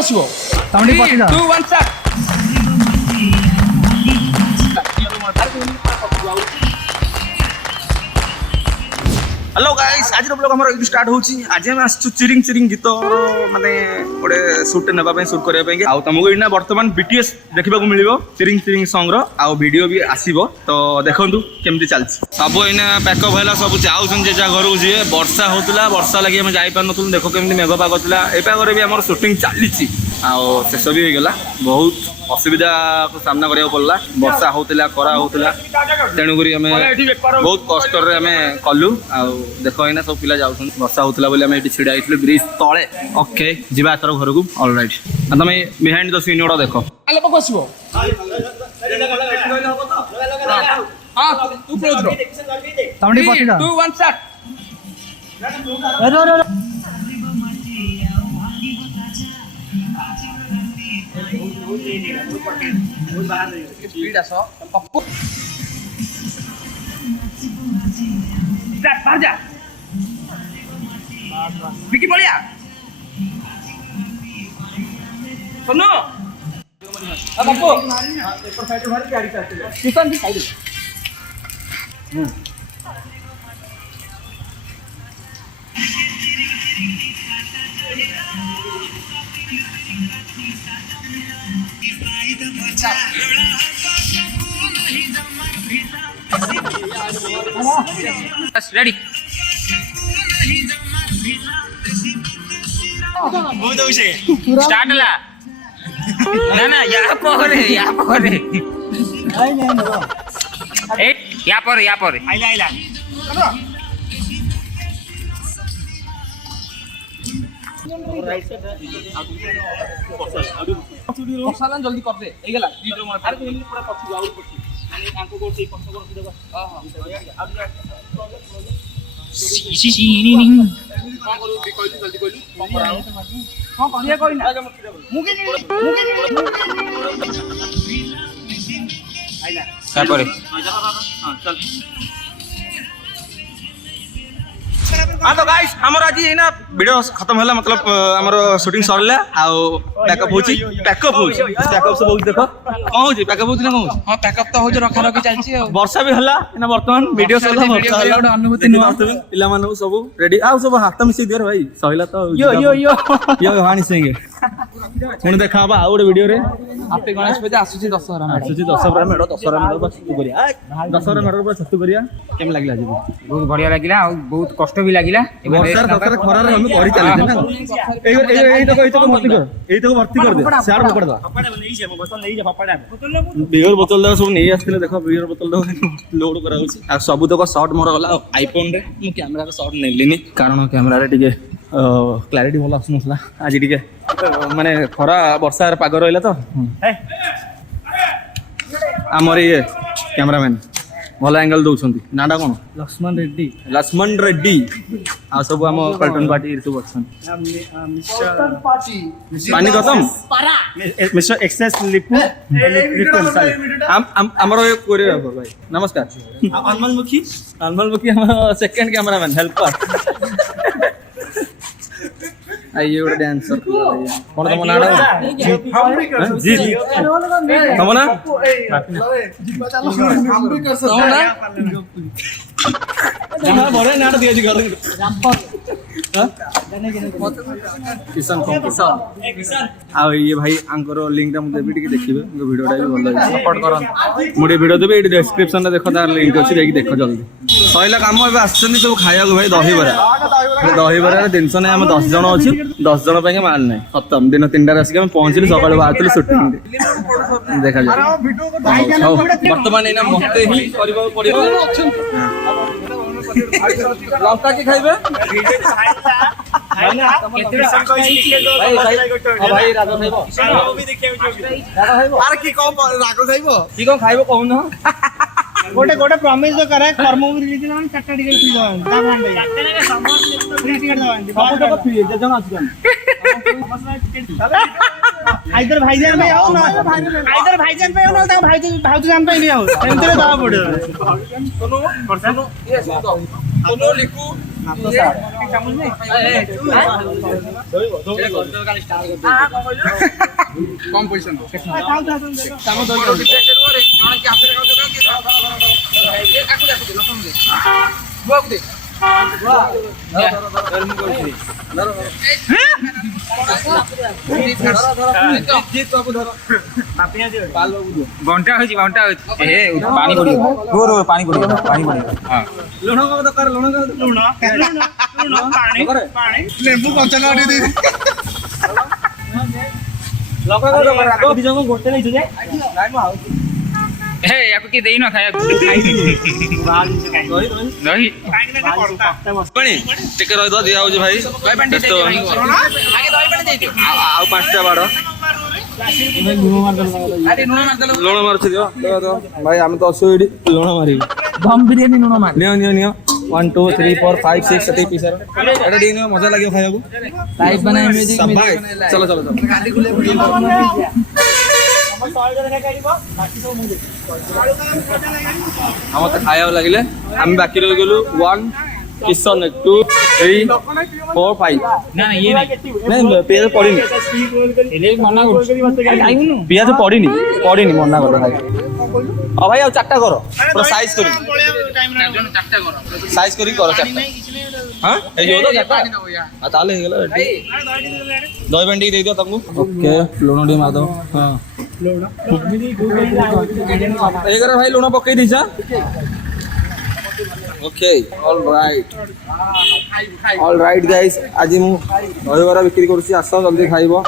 ବସିବ 2 1 start। Hello guys, आज blog हमर स्टार्ट होची। आज हम आसछु चिरिंग चिरिंग गीत माने गोटे शूट नेबा पे शूट करबा पे आ तुमको इना वर्तमान बीटीएस देखिबा को मिलिबो चिरिंग चिरिंग सॉन्ग रो आ वीडियो भी आसीबो। तो देखंतु केमती चलछि सब इना पैकअप हैला सब जाउछन जे जा घरु जे वर्षा होतला वर्षा लागि हम जाई पारनथुन। देखो केमती मेघ पाग होतला ए पागरे भी हमर शूटिंग चलीछि आ शेष भी हो गला। बहुत असुविधा को सामना करिया पड़ला। वर्षा होतला खरा होतला तेणु करी हमें बहुत कष्ट रे हमें कलु आ देखो इना सब पिला जाउछन। वर्षा होतला बोले हम एठी छिडा आइतले ब्रिज तळे। ओके जिबा तर घर को ऑलराइट। आ तमे बिहाइंड द सीन ओडा देखो आले पक बसिବ। हां तू क्लोज रो तामडी पटिला 2 1 start। स्पीड आसो पप्पू स्टार्ट बाहर जा विकी बोलिया सुनो अब पप्पू ऊपर साइड बाहर गाड़ी चलती है किसान की साइड रेडी स्टार्ट ला ना ना यहाँ पर यहाँ पर आइला मसाला जल्दी कर दे ए गेला वीडियो मार अरे तू पूरा पछी आउट पछी माने आंको को से पछ कर दे हां हां करू कहली जल्दी कहली कम कराओ हां करिया कोई ना मुके आइला का करे हां चल। हाँ तो गाइस हमर आज ना वीडियो खत्म होला मतलब हमर शूटिंग सरला आ बैकअप होची बैकअप से बहुत देखो कौन होची बैकअप होची ना कौन हां पैकअप तो हो जो रखा रखी चलची वर्षा भी होला ना वर्तमान वीडियो सरला वर्षा होला अनुभूति न पिला मानू सब रेडी आ सब हाथ मिसी दियर भाई सहिला तो यो हानि सिंगे पुणी देखा बा आउट वीडियो रे आपे गणेश पूजा आसुची दशहरा मेढ़ दशहरा मेढ़ बस छतु करिया दशहरा मेढ़ पर छतु करिया केम लागला जी बहुत बढ़िया लागला और बहुत कष्ट भी लागला। वर्षा दशहरा खरा रे हम करि चले ना एई तो भर्ती कर दे सार पकड़ दो नहीं जे बोतल नहीं जे पपड़ा बियर बोतल दो सब नहीं आस्थिले देखो बियर बोतल दो लोड करा होची आ सब तक शॉट मोर गला आईफोन रे मु कैमरा रे शॉट नेलिनी कारण कैमरा रे टिके क्लैरिटी भल आसुनसला आज टिके माने खरा वर्षा पाग रहिला तो आमर ये कैमरामैन भल एंगल दौरान नाटा कौन लक्ष्मण रेड्डी आ सब आम पल्टन पार्टी ऋतु बच्चन पानी खत्म मिस्टर एक्सेस लिपू आमर भाई नमस्कार अनमोल मुखी सेकंड कैमरामैन हेल्पर आइए गोटे डांसर कौन तुम ना जी तुम ना बड़े नाट दिया जी घर किसान आ ये भाई आंकर लिंक टा मुझे भी देखिबे वीडियोटा भी भल लागे सपोर्ट करन मुझे वीडियो देबे एडी डिस्क्रिप्शन रे देखो तार लिंक अछि देखि देखो जल्दी सहिला काम एबे आछन सब खाया को भाई दही बरा रे टेंशन है हम 10 जन अछि 10 जन पे माल नहीं खत्म दिन 3टा आसी हम पहुंचली सकाळ बातली शूटिंग देखा जाय वर्तमान एना मते ही करबा पड़िबो लंका के खाइबे भाई राग खाइबो अरे की कम राग खाइबो की कम खाइबो कहू न गोटे प्रॉमिस जो करे कर्म रिलीज ना चारटा टिकट फ्री दवन ता भांडे चारटा के समस्त फ्री टिकट दवन सब तो फ्री जे जन अछि आइदर भाईजान पे आओ ना आइदर भाईजान पे आओ ना ता भाईजान पे नहीं आओ एमते दावा पड़े सुनो ये सुनो लिखू ଚାମଚ ନାହିଁ କମ ପଇସା ନୁହଁ ଘଣ୍ଟା ହଉଛି ପାଣି ପଡିବ ପାଣି ପଡିବ ଲୁଣ କଣ ଦରକାର ଲୁଣ ଲୁଣ ପାଣି ପାଣି ଲେମ୍ବୁ କଞ୍ଚା ଲଙ୍କା ଟିକେ ଗୋଟେ ନେଇଛୁ ଯେ ହେ ୟାକୁ କିଏ ଦେଇନ ଖାଇବାକୁ ଦହି ପାଣି ଟିକେ ରହିଦ ଦିଆ ହଉଛି ଭାଇ ଆଉ 5ଟା ବାଡ଼ ଲୁଣ ମାରୁଛି ଦିଅ ଭାଇ ଆମେ ତ ଅଛୁ ଏଇଠି ଲୁଣ ମାରିବି ଦମ୍ ବିରିୟାନୀ ଲୁଣ ମାର ନିଅ 1 2 3 4 5 6 7 ପିସ୍ ଏଟା ଟିକେ ନିଅ ମଜା ଲାଗିବ ଖାଇବାକୁ ଲାଇଭ୍ बनाए म्यूजिक ଚलो मत खाया लगे आम बाकी रही गलु 1 किशन 2 3 4 5 ना ये नहीं पियाज पड़ी मना पियाज पड़ी मना कर भाई आउ 4टा कर पूरा साइज कर साइज कर 4टा हाँ ताले दही भेंडी दे दियो तुमको ओके लुण टी मार दो हाँ भाई लुण पकई दीचा ओके ऑल राइट गाइस आज मु दहीबरा बिक्री करूची आस जल्दी खाइबो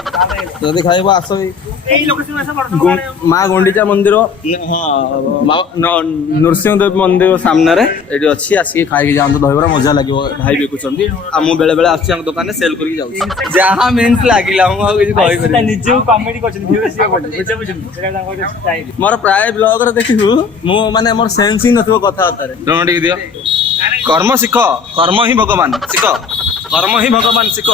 जल्दी खाइबो आस माँ गुंडीचा मंदिर नृसिंह देव मंदिर सामने रे एटी अच्छी आसिक खाई जाऊँ दहीबरा मजा लगे भाई बिकुंट आम बेले बेले आस दुकान सेल करके जाऊँ जहाँ मीन्स लगे मोर प्राय ब्लॉग रे देखिबु मु माने मोर सेंस ही नथबो कथा होतारे लुण टिक दियो कर्म शिख कर्म ही भगवान शिख कर्म ही भगवान शिख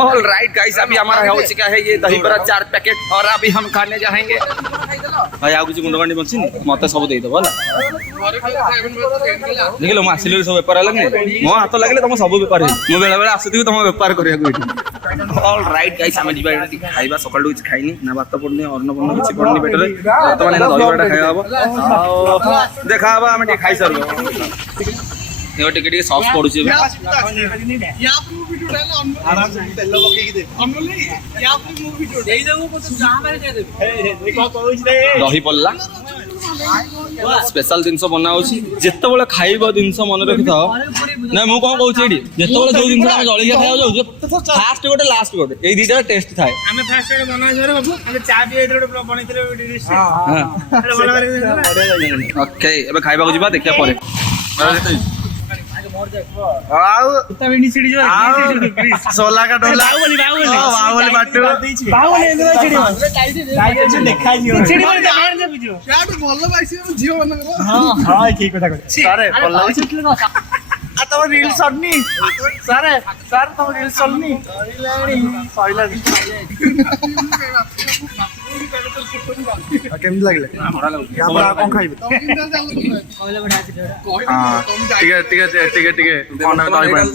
ऑल राइट गाइस अभी हमारा हो चुका है ये दही बड़ा 4 पैकेट और अभी हम खाने जाएंगे भाई आ कुछ गुंडगांडी बंची मत सब दे दो होला देख लो आसिले सब व्यापार लगे मो हाथ लगे तुम सब बेपार मो बेला बेला आसुथि तुम व्यापार करिया को ऑल राइट गाइस हम जीवा खाइबा सकाळ कुछ खाइनी ना भात पड़नी अन्न पड़नी किछि पड़नी पेटरे वर्तमान दही बड़ा खाइबा देखा हम खाई सरलो यो टिके सॉस पड़ुची दही पल्ला स्पेशल जिनस बना जिते बड़े खाइब जिनस मन रखि था ना मु कौन कहूँ ये जो जिन जलिया खाया जाऊँ फास्ट गोटे लास्ट गोटे ये दुटा टेस्ट थाए ओके एबे खाइबा को जिबा देखिया परे सोला का डोला बाहुबली बाटू तम रील सरनी सर तम रील सरनी केमती लगे कौन खाइबे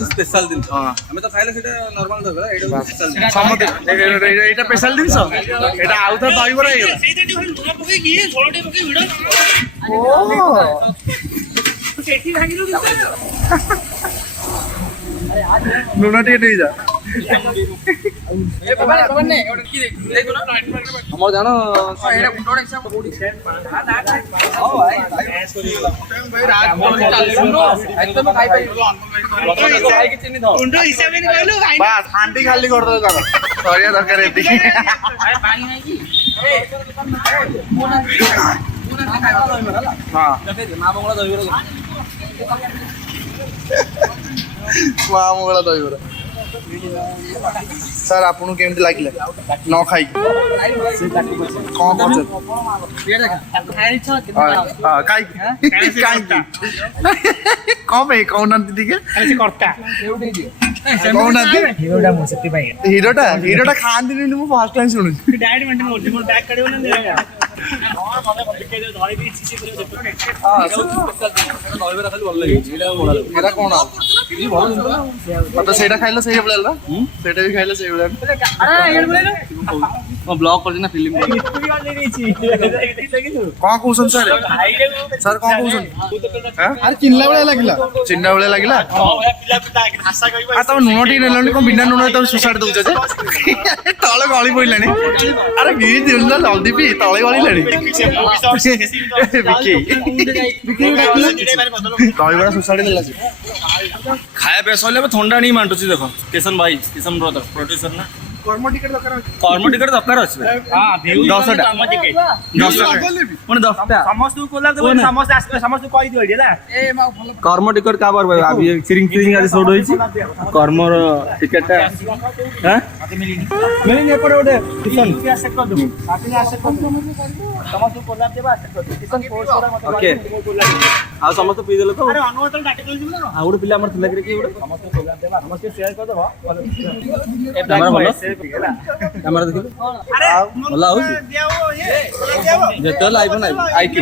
स्पेशल दिन हमें तो खाइले सेटा नॉर्मल दबला एटा स्पेशल दिन एटा आउ तो दही बरा हेला ओ सेठी भागी लो लुना टे दे जा हमर जानो एटा गुंडोड हिसाब कोडी ओ भाई एकदम खाई पाई खाई के चिनी दो गुंडो हिसाब नहीं कहलु भाई बस आंटी खाली कर दो जानो सरिया दरकार एती अरे पानी नहीं की हां मां मंगला दहीबरा मां मंगला दहीबरा सर आपको केमती लगे न खाई कौन कहना हिरोटा खाती फर्स्ट टाइम शुणुची ଦହିବରା ଖାଲି ଭଲ ଲାଗିଛି ଏଇଟା କଣ ମତେ ସେଇଟା ଖାଇଲେ ସେଇ ଭଳିଆ ହେଲା ସେଇଟା ବି ଖାଇଲେ ସେଇ ଭଳିଆ ମୁଁ ବ୍ଲଗ କରିଛି ନା ଫିଲ୍ମ କଣ କହୁଛନ୍ତି ସାର୍ ସାର୍ କଣ କହୁଛନ୍ତି ଆରେ ଚିହ୍ନିଲା ଭଳିଆ ଲାଗିଲା ଚିହ୍ନା ଭଳିଆ ଲାଗିଲା ତମେ ଲୁଣ ଟିକେ ନେଲନି କଣ ବିନା ଲୁଣ ତମେ ସୁସାଡି ଦଉଛ ଯେ ତଳେ ଗଳି ପଇଲାଣି ଆରେ କି ଦିନ ଜଲ୍ଦି ପି ତଳେ ଗଳିଲାଣି ଦହିବରା ସୁସାଡି ଦେଲା ସେ ଖାଇବା ପିଇବା ସରିଲେ ଏବେ ଥଣ୍ଡା ଆଣିକି ମାଣ୍ଟୁଛି ଦେଖ କିଶନ ଭାଇ କିଶନ ବ୍ରଦର ପ୍ରଡ୍ୟୁସର ନା କର୍ମ ଟିକେଟ ଦରକାର ଅଛି କର୍ମ ଟିକେଟ ଦରକାର ଅଛି ଭାଇ। 10ଟା ମାନେ 10ଟା ସମସ୍ତଙ୍କୁ କୋଲା ସମସ୍ତେ ଆସିବେ ସମସ୍ତଙ୍କୁ କହିଦିଅ ଏଠି ହେଲା କର୍ମ ଟିକେଟ କାବାର ଭାଇ ଆବି ଚିରିଂ ଚିରିଂ ଆଜି ସୋଡ ହେଇଛି କର୍ମର ଟିକେଟ ଟା ହାଁ ମିଳିନି ଏପଟେ ଗୋଟେ କିଶନ ଓକେ ଆଉ ସମସ୍ତେ ପିଇ ଦେଲେ ତ ଆଉ ଗୋଟେ ପିଲା ଆମର ଥିଲା କି ଗୋଟେ କ୍ୟାମେରା ଭଲ କ୍ୟାମେରା ଦେଖିଲୁ ଭଲ ହଉଛି ଯେତେବେଳେ ଆଇଫୋନ ଆଇକି